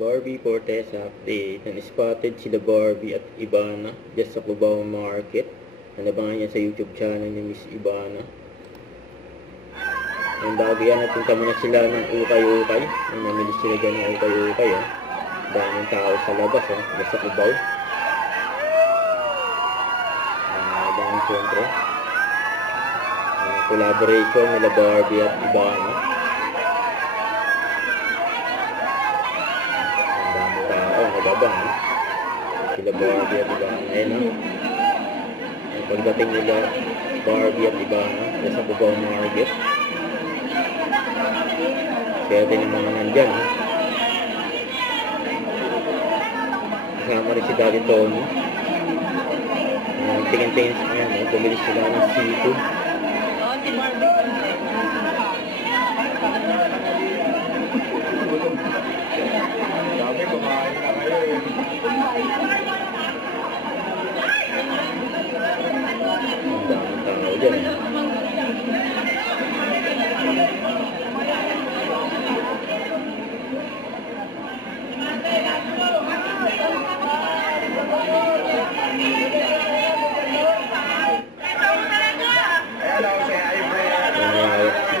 Barbie Cortez update. Na-spotted sila Barbie at Ivana just sa Cubao Market. Nalabangan niya sa YouTube channel ni Miss Ivana. Ang bago yan, napunta muna sila ng ukay-ukay. Namili sila dyan ng ukay-ukay. Daming tao sa labas, just sa Cubao. Daming siyempre. Collaboration nila Barbie at Ivana. Nagabang sila Barbie at Ivana. Ayun ang pagdating nila Barbie at Ivana sa Cubao Market. Kaya din yung mga nandyan. Kasama rin si Daddy Tony. Tingin-tingin sa kanya, bumili sila ng seafood. Si Barbie. Sabi, kumain na kayo eh. Ang daming tao dyan.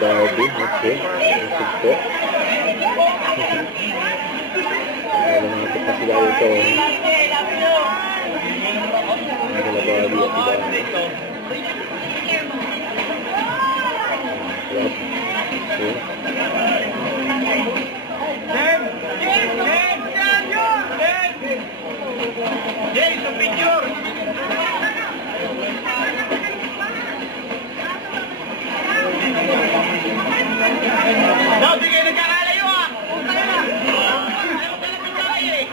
Barbie, okay. Isip po. Lumapit na sila ito. Nagala Barbie at Ivana. Club. Okay. Sa picture! Daw, di kayo nagkakalayo ah! Ayaw ka lang magkakalayo eh!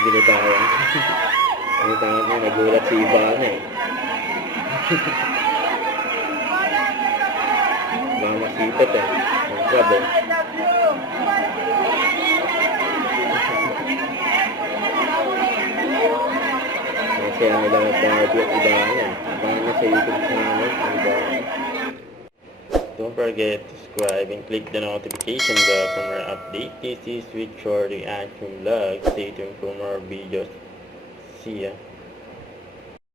Gilitawan. Gilitawan mo, nagulat si Ivana eh. Baka masipot eh. Ang club eh. Masaya nila Barbie at Ivana. Abangan na sa YouTube channel. Don't forget to subscribe and click the notification bell for more updates. This is with Short Reaction Vlog. Stay tuned for more videos. See ya.